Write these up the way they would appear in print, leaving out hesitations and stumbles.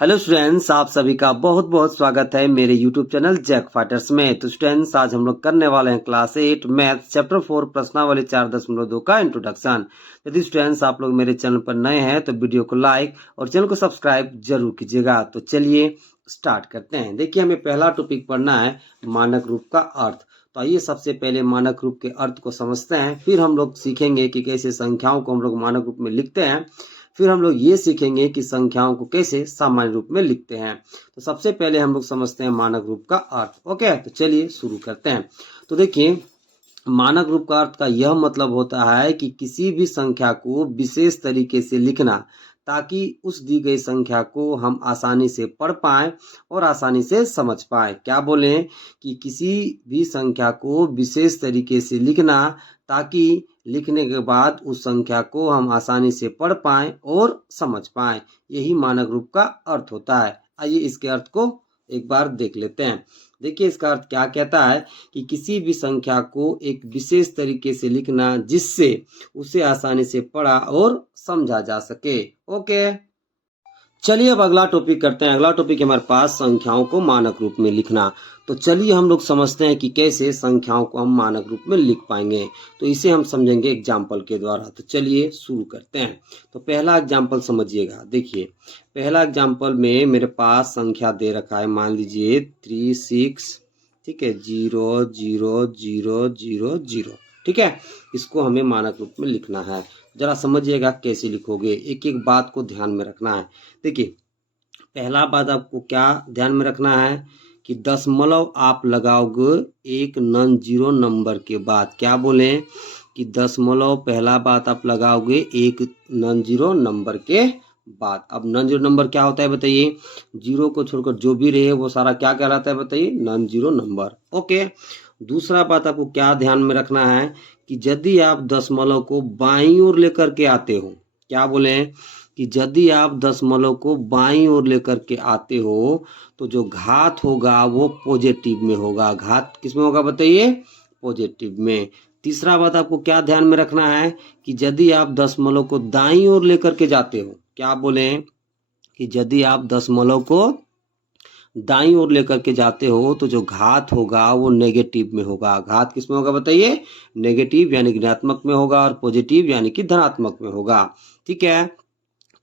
Hello students, आप सभी का बहुत बहुत स्वागत है मेरे यूट्यूब चैनल जैक फाइटर्स में। तो स्टूडेंट्स, आज हम लोग करने वाले हैं क्लास 8 मैथ चैप्टर 4 प्रश्नावली 4.2 का इंट्रोडक्शन। यदि स्टूडेंट्स आप लोग मेरे चैनल पर नए हैं तो वीडियो को लाइक और चैनल को सब्सक्राइब जरूर कीजिएगा। तो चलिए स्टार्ट करते हैं। देखिए, हमें पहला टॉपिक पढ़ना है मानक रूप का अर्थ। तो आइए सबसे पहले मानक रूप के अर्थ को समझते हैं, फिर हम लोग सीखेंगे कि कैसे संख्याओं को हम लोग मानक रूप में लिखते हैं। फिर हम लोग ये सीखेंगे कि संख्याओं को कैसे सामान्य रूप में लिखते हैं। तो सबसे पहले हम लोग समझते हैं मानक रूप का अर्थ। ओके, तो चलिए शुरू करते हैं। तो देखिए, मानक रूप का अर्थ का यह मतलब होता है कि किसी भी संख्या को विशेष तरीके से लिखना, ताकि उस दी गई संख्या को हम आसानी से पढ़ पाएं और आसानी से समझ पाएं। क्या बोलें कि किसी भी संख्या को विशेष तरीके से लिखना, ताकि लिखने के बाद उस संख्या को हम आसानी से पढ़ पाएं और समझ पाएं। यही मानक रूप का अर्थ होता है। आइए इसके अर्थ को एक बार देख लेते हैं। देखिए, इसका अर्थ क्या कहता है कि किसी भी संख्या को एक विशेष तरीके से लिखना, जिससे उसे आसानी से पढ़ा और समझा जा सके। ओके, चलिए अब अगला टॉपिक करते हैं। अगला टॉपिक हमारे पास संख्याओं को मानक रूप में लिखना। तो चलिए हम लोग समझते हैं कि कैसे संख्याओं को हम मानक रूप में लिख पाएंगे। तो इसे हम समझेंगे एग्जाम्पल के द्वारा। तो चलिए शुरू करते हैं। तो पहला एग्जाम्पल समझिएगा। देखिए, पहला एग्जाम्पल में मेरे पास संख्या दे रखा है, मान लीजिए 36, ठीक है, 0 0 0 0 0, ठीक है। इसको हमें मानक रूप में लिखना है। जरा समझिएगा कैसे लिखोगे, एक एक बात को ध्यान में रखना है। देखिए, पहला बात आपको क्या ध्यान में रखना है कि दशमलव आप लगाओगे एक नॉन जीरो नंबर के बाद। क्या बोले कि दशमलव पहला बात आप लगाओगे एक नॉन जीरो नंबर के बाद। अब नॉन जीरो नंबर क्या होता है बताइए? जीरो को छोड़कर जो भी रहे वो सारा क्या कहलाता है बताइए? Non zero number. ओके, दूसरा बात आपको क्या ध्यान में रखना है कि यदि आप दशमलव को बाईं ओर लेकर के आते हो, क्या बोले कि यदि आप दशमलव को बाईं ओर लेकर के आते हो तो जो घात होगा वो पॉजिटिव में होगा। घात किस में होगा बताइए? पॉजिटिव में। तीसरा बात आपको क्या ध्यान में रखना है कि यदि आप दशमलव को दाईं ओर लेकर के जाते हो, क्या बोले कि यदि आप दशमलव को दाईं ओर लेकर के जाते हो तो जो घात होगा वो नेगेटिव में होगा। घात किस में होगा बताइए? नेगेटिव यानी ऋणात्मक में होगा, और पॉजिटिव यानी कि धनात्मक में होगा। ठीक है।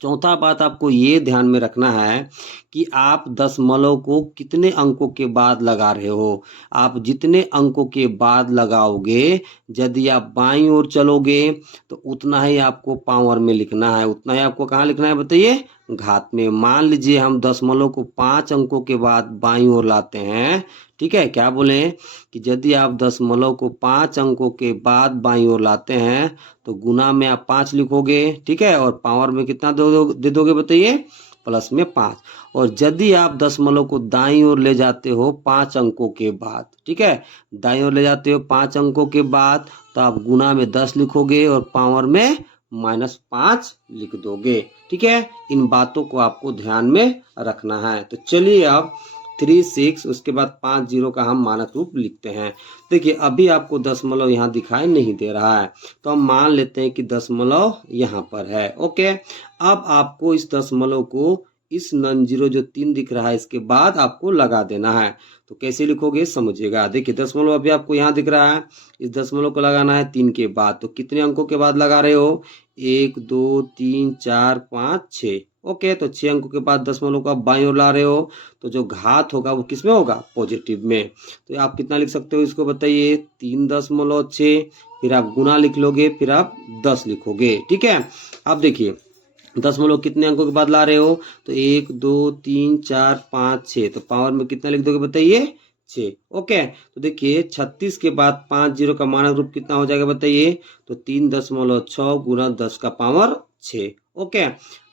चौथा बात आपको ये ध्यान में रखना है कि आप दशमलव को कितने अंकों के बाद लगा रहे हो। आप जितने अंकों के बाद लगाओगे, यदि आप बाईं ओर चलोगे तो उतना ही आपको पावर में लिखना है। उतना ही आपको कहाँ लिखना है बताइए? घात में। मान लीजिए हम दशमलव को 5 अंकों के बाद बाईं ओर लाते हैं, ठीक है। क्या बोले कि यदि आप दशमलव को 5 अंकों के बाद बाईं ओर लाते हैं तो गुना में आप 5 लिखोगे, ठीक है, और पावर में कितना दे दोगे बताइए? प्लस में 5। और यदि आप दशमलव को दाईं ओर ले जाते हो 5 अंकों के बाद, ठीक है, दाईं ओर ले जाते हो 5 अंकों के बाद, तो आप गुना में 10 लिखोगे और पावर में -5 लिख दोगे। ठीक है, इन बातों को आपको ध्यान में रखना है। तो चलिए अब 36 उसके बाद 5 0 का हम मानक रूप लिखते हैं। देखिए, अभी आपको दशमलव यहाँ दिखाई नहीं दे रहा है, तो हम मान लेते हैं कि दशमलव यहाँ पर है। ओके, अब आपको इस दशमलव को इस नॉन जीरो जो 3 दिख रहा है इसके बाद आपको लगा देना है। तो कैसे लिखोगे समझिएगा। देखिए, दशमलव अभी आपको यहाँ दिख रहा है, इस दशमलव को लगाना है 3 के बाद। तो कितने अंकों के बाद लगा रहे हो? 1 2 3 4 5 6। ओके, तो 6 अंकों के बाद दशमलव को आप बाईं ओर ला रहे हो, तो जो घात होगा वो किस में होगा? पॉजिटिव में। तो आप कितना लिख सकते हो इसको बताइए? 3.6। फिर आप गुना लिख लोगे, फिर आप 10 लिखोगे। ठीक है। अब देखिए, दशमलव कितने अंकों के बाद ला रहे हो? तो 1 2 3 4 5 6। तो पावर में कितना लिख दोगे बताइए? 6। ओके, तो देखिए 36 के बाद 5 0 का मानक रूप कितना हो जाएगा बताइए? तो 3.6 गुना 10 का पावर 6। ओके,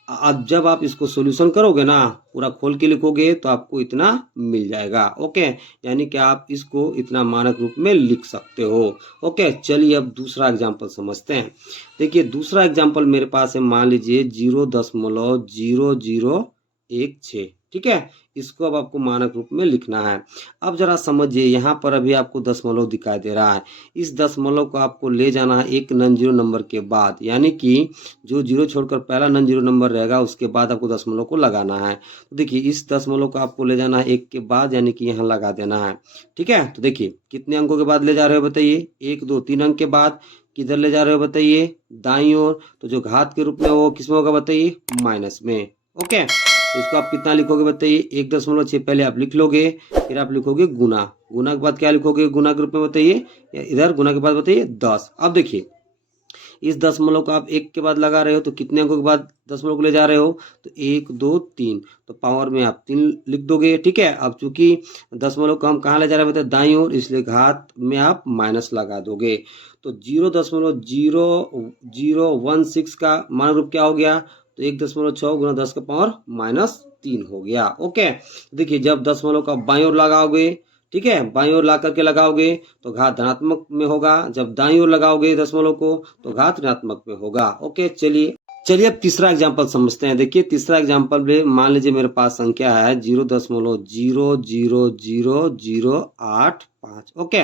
अब जब आप इसको सॉल्यूशन करोगे ना, पूरा खोल के लिखोगे, तो आपको इतना मिल जाएगा। ओके, यानी कि आप इसको इतना मानक रूप में लिख सकते हो। ओके, चलिए अब दूसरा एग्जांपल समझते हैं। देखिए, दूसरा एग्जांपल मेरे पास है, मान लीजिए 0.0016, ठीक है, इसको अब आपको मानक रूप में लिखना है। अब जरा समझिए, यहाँ पर अभी आपको दशमलव दिखाई दे रहा है। इस दशमलव को आपको ले जाना है एक नॉन जीरो नंबर के बाद, यानी कि जो जीरो छोड़कर पहला नॉन जीरो नंबर रहेगा उसके बाद आपको दशमलव को लगाना है। तो देखिए, इस दशमलव को आपको ले जाना है एक के बाद, यानी कि यहाँ लगा देना है। ठीक है, तो देखिए कितने अंकों के बाद ले जा रहे हो बताइए, 1 2 3 अंक के बाद। किधर ले जा रहे हो बताइए, दाईं ओर। तो जो घात के रूप में वो किसमें होगा बताइए, माइनस में। ओके, तो इसको आप कितना लिखोगे बताइए, 1.6 पहले आप लिख लोगे, फिर आप लिखोगे गुना। गुना के बाद क्या लिखोगे गुना के रूप में बताइए, इधर गुना के बाद बताइए 10। अब देखिए, इस दशमलव को आप एक के बाद लगा रहे हो तो कितने अंकों के बाद दशमलव को ले जा रहे हो, तो 1 2 3, तो पावर में आप 3 लिख दोगे। ठीक है, अब चूंकि दशमलव को हम कहाँ ले जा रहे हैं, दाईं ओर, इसलिए घात में आप माइनस लगा दोगे। तो 0.0016 का मान रूप क्या हो गया, तो 1.6 गुना 10 का पावर -3 हो गया। ओके, देखिए जब दशमलव का बाईं ओर लगाओगे, ठीक है, बाईं ओर ला करके लगाओगे तो घात धनात्मक में होगा, जब दाईं ओर लगाओगे दशमलव को तो घात ऋणात्मक में होगा। ओके, चलिए अब तीसरा एग्जाम्पल समझते हैं। देखिए तीसरा एग्जाम्पल में मान लीजिए मेरे पास संख्या है 0.000085। ओके,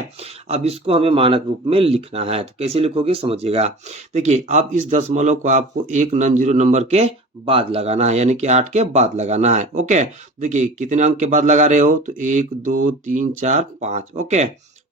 अब इसको हमें मानक रूप में लिखना है, तो कैसे लिखोगे समझिएगा। देखिए, अब इस दशमलव को आपको एक नॉन जीरो नंबर के बाद लगाना है, यानी कि 8 के बाद लगाना है। ओके, देखिए कितने अंक के बाद लगा रहे हो, तो 1 2 3 4 5। ओके,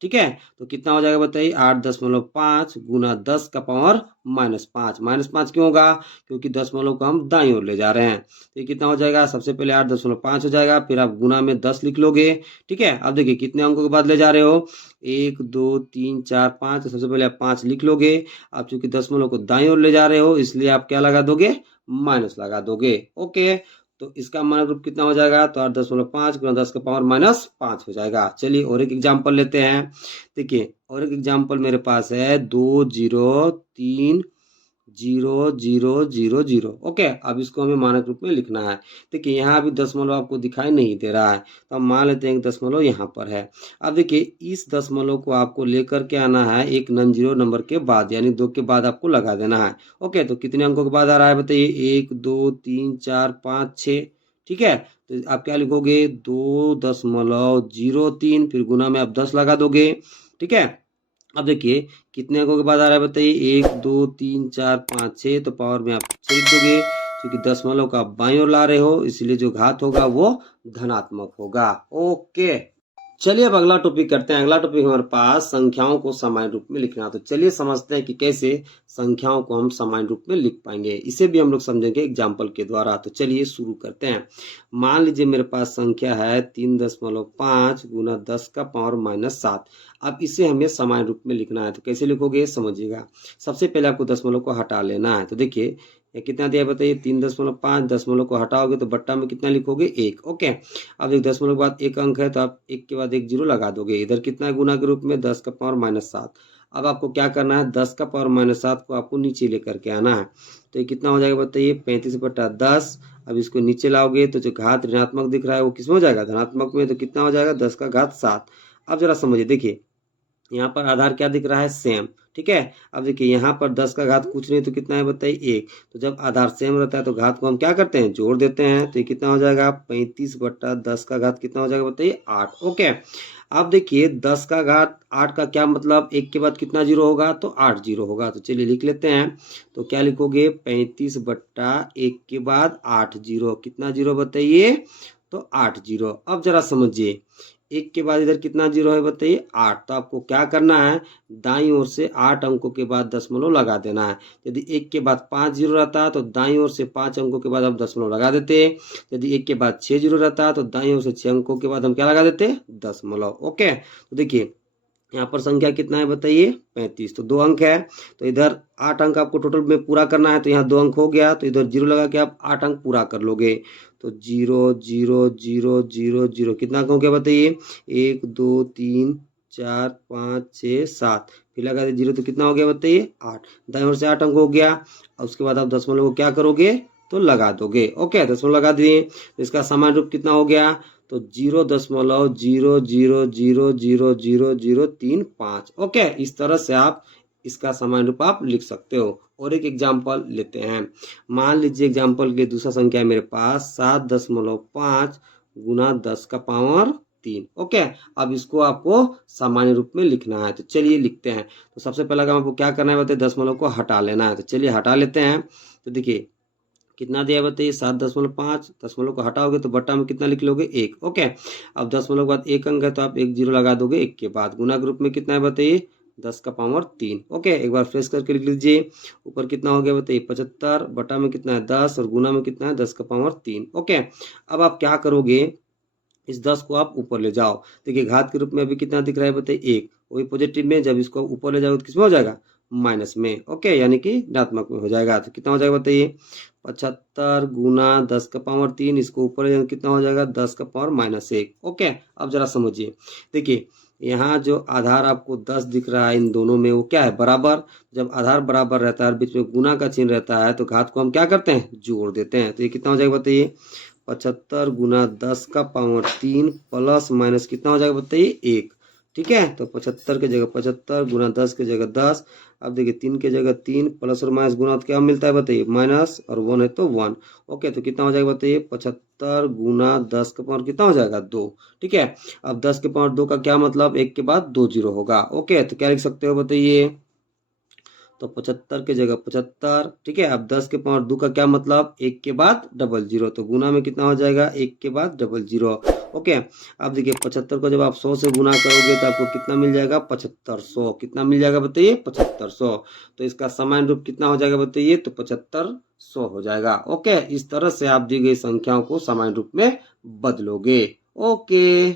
ठीक है, तो कितना हो जाएगा बताइए, 8.5 गुना 10 का पावर -5। -5 क्यों होगा, क्योंकि दशमलव को हम दाईं ओर ले जा रहे हैं। तो ये कितना हो जाएगा, सबसे पहले 8.5 हो जाएगा, फिर आप गुना में 10 लिख लोगे। ठीक है, अब देखिए कितने अंकों के बाद ले जा रहे हो, 1 2 3 4 5, तो सबसे पहले आप 5 लिख लोगे। अब चूंकि दशमलव को दाईं ओर ले जा रहे हो इसलिए आप क्या लगा दोगे, माइनस लगा दोगे। ओके, तो इसका मानक रूप कितना हो जाएगा, तो 8.5 गुना 10 का पावर -5 हो जाएगा। चलिए और एक एग्जाम्पल लेते हैं। देखिए और एक एग्जाम्पल मेरे पास है 2030000। ओके, अब इसको हमें मानक रूप में लिखना है। देखिए यहाँ अभी दशमलव आपको दिखाई नहीं दे रहा है, तो हम मान लेते हैं एक दशमलव यहाँ पर है। अब देखिए इस दशमलव को आपको लेकर के आना है एक नॉन जीरो नंबर के बाद, यानी 2 के बाद आपको लगा देना है। ओके, तो कितने अंकों के बाद आ रहा है बताइए, 1 2 3 4 5 6। ठीक है, तो आप क्या लिखोगे, 2.03, फिर गुना में आप 10 लगा दोगे। ठीक है, अब देखिए कितने अंकों के बाद आ रहा है बताइए, 1 2 3 4 5 6, तो पावर में आप 6 लिख दोगे। क्योंकि दशमलव का बाईं ओर ला रहे हो इसलिए जो घात होगा वो धनात्मक होगा। ओके, चलिए अब अगला टॉपिक करते हैं। अगला टॉपिक हमारे पास संख्याओं को सामान्य रूप में लिखना। तो चलिए समझते हैं कि कैसे संख्याओं को हम सामान्य रूप में लिख पाएंगे। इसे भी हम लोग समझेंगे एग्जाम्पल के द्वारा। तो चलिए शुरू करते हैं। मान लीजिए मेरे पास संख्या है 3.5 गुना 10 का पावर -7। अब इसे हमें सामान्य रूप में लिखना है, तो कैसे लिखोगे समझिएगा। सबसे पहले आपको दशमलव को हटा लेना है। तो देखिए ये कितना दिया बताइए, 3.5, दशमलव को हटाओगे तो बट्टा में कितना लिखोगे, 1। ओके, अब एक दशमलव के बाद एक अंक है तो आप एक के बाद एक जीरो लगा दोगे। इधर कितना है गुना के रूप में, 10 का पावर -7। अब आपको क्या करना है, 10 का पावर -7 को आपको नीचे लेकर के आना है। तो ये कितना हो जाएगा बताइए, 35/10। अब इसको नीचे लाओगे तो जो घात ऋणात्मक दिख रहा है वो किसमें हो जाएगा, धनात्मक में। तो कितना हो जाएगा, 10 का घात 7। अब जरा समझिए, देखिए यहाँ पर आधार क्या दिख रहा है, सेम। ठीक है, अब देखिए यहाँ पर 10 का घात कुछ नहीं तो कितना है बताइए, 1। तो जब आधार सेम रहता है तो घात को हम क्या करते हैं, जोड़ देते हैं। तो ये कितना हो जाएगा, 35/10 का घात कितना हो जाएगा बताइए, 8। ओके, अब देखिए 10 का घात 8 का क्या मतलब, 1 के बाद कितना जीरो होगा, तो 8 जीरो होगा। तो चलिए लिख लेते हैं। तो क्या लिखोगे, 35/1 के बाद 8 जीरो, कितना जीरो बताइए, तो 8 जीरो। अब जरा समझिए, 1 के बाद इधर कितना जीरो है बताइए, 8। तो आपको क्या करना है, दाईं ओर से 8 अंकों के बाद दशमलव लगा देना है। यदि 1 के बाद 5 जीरो रहता तो दाईं ओर से 5 अंकों के बाद हम दशमलव लगा देते। यदि 1 के बाद 6 जीरो रहता तो दाईं ओर से 6 अंकों के बाद हम क्या लगा देते, दशमलव। ओके, तो देखिए यहाँ पर संख्या कितना है बताइए, 35। तो 2 अंक है, तो इधर 8 अंक आपको टोटल में पूरा करना है। तो यहाँ 2 अंक हो गया, तो इधर जीरो लगा के आप 8 अंक पूरा कर लोगे। तो 0 0 0 0 0, कितना अंक हो गया बताइए, 1 2 3 4 5 6 7, फिर लगा दे जीरो, तो कितना हो गया बताइए, 8। दाईं ओर से 8 अंक हो गया। और उसके बाद आप दशमलव को क्या करोगे, तो लगा दोगे। ओके, दशमलव लगा दिए। तो इसका सामान्य रूप कितना हो गया, तो 0.00000035। ओके, इस तरह से आप इसका सामान्य रूप आप लिख सकते हो। और एक एग्जाम्पल लेते हैं। मान लीजिए एग्जाम्पल के दूसरा संख्या है मेरे पास 7.5 गुना 10 का पावर 3। ओके, अब इसको आपको सामान्य रूप में लिखना है, तो चलिए लिखते हैं। तो सबसे पहला काम आपको क्या करना है बताइए, दशमलव को हटा लेना है। तो चलिए हटा लेते हैं। तो देखिए कितना दिया बताइए 7.5, दशमलव को हटाओगे तो बट्टा में कितना लिख लोगे 1। ओके, अब दशमलव के बाद 1 अंक है तो आप 1 जीरो लगा दोगे 1 के बाद। गुना ग्रुप में कितना है बताइए 10 का पावर 3। ओके, एक बार फ्रेश करके लिख लीजिए। ऊपर कितना हो गया बताइए 75, बटा में कितना है 10 और गुना में कितना है 10 का पावर 3। ओके, अब आप क्या करोगे, इस 10 को आप ऊपर ले जाओ। देखिए घात के रूप में अभी कितना दिख रहा है बताइए 1, वही पॉजिटिव में जब इसको ऊपर ले जाओगे तो किसमें हो जाएगा, माइनस में। ओके, यानी कि ऋणात्मक में हो जाएगा। तो कितना हो जाएगा बताइए 75 गुना 10 का पावर 3, इसको ऊपर ले जाओगे कितना हो जाएगा 10 का पावर -1। ओके, अब जरा समझिए। देखिए यहाँ जो आधार आपको 10 दिख रहा है इन दोनों में, वो क्या है, बराबर। जब आधार बराबर रहता है और बीच में गुना का चिन्ह रहता है तो घात को हम क्या करते हैं, जोड़ देते हैं। तो ये कितना हो जाएगा बताइए 75 गुना 10 का पावर 3 प्लस माइनस कितना हो जाएगा बताइए 1। ठीक है, तो 75 की जगह 75 गुना 10 की जगह 10। अब देखिए 3 की जगह 3 प्लस और माइनस गुना तो क्या मिलता है बताइए माइनस, और 1 है तो 1। ओके, तो कितना हो जाएगा बताइए 75 गुना 10 का पावर कितना हो जाएगा 2। ठीक है, अब 10 के पावर 2 का क्या मतलब, 1 के बाद 2 जीरो होगा। ओके, तो क्या लिख सकते हो बताइए, तो 75 की जगह 75। ठीक है, अब 10 के पावर 2 का क्या मतलब, 1 के बाद डबल जीरो, तो गुना में कितना हो जाएगा 1 के बाद डबल जीरो। ओके, अब देखिए 75 को जब आप 100 से गुना करोगे तो आपको कितना मिल जाएगा 7500। कितना मिल जाएगा बताइए 7500। तो इसका सामान्य रूप कितना हो जाएगा बताइए, तो 7500 हो जाएगा। ओके, इस तरह से आप दी गई संख्याओं को सामान्य रूप में बदलोगे। ओके।